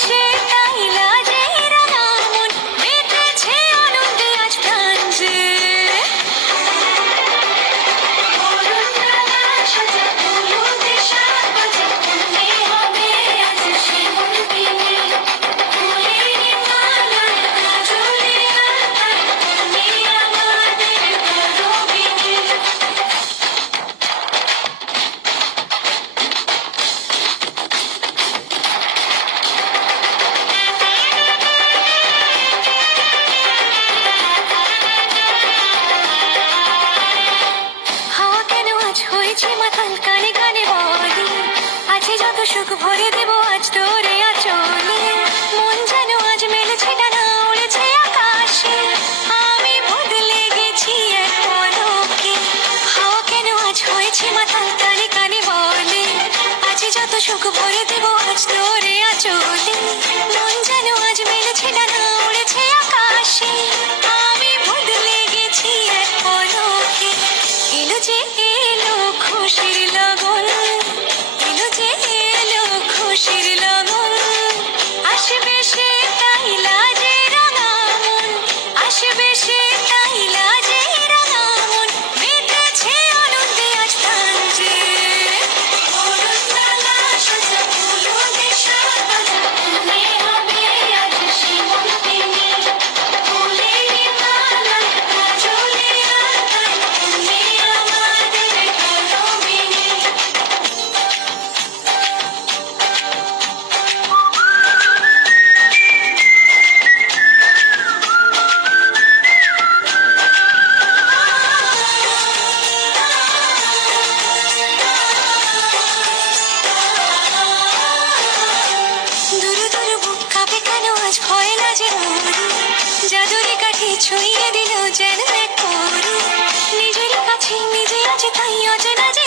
বেশে তাই লাজে রাঙা মন মেতেছে আনন্দে আজ প্রাণ যে হাওয়া কেন আজ হয়েছে মাতাল কানে কানে বলে আছে যত সুখ ভরে দেব আজ তোরে আঁচলে মন যেন আজ মেলেছে ডানা উড়েছে আকাশে আমি বদলে গেছি এক পলকে হাওয়া কেন আজ হয়েছে মাতাল কানে কানে বলে আছে যত সুখ ভরে দেব আজ তোরে আঁচলে মন যেন আজ মেলেছে ডানা উড়েছে আকাশে আমি বদলে গেছি এক পলকে এলো যে এলো খুশির লগন এলো যে এলো খুশির লগন আসবে সে তাই লাজে রাঙা মন আসবে সে তাই লাজে রাঙা মন মেতেছে আনন্দে আজ প্রাণ যে দুরু দুরু বুক কাঁপে কেন আজ ভয় লাজে মরি জাদুরি কাঠি ছুঁয়ে দিল যেন এক পরি নিজের কাছে নিজে আছে তাই অচেনা যে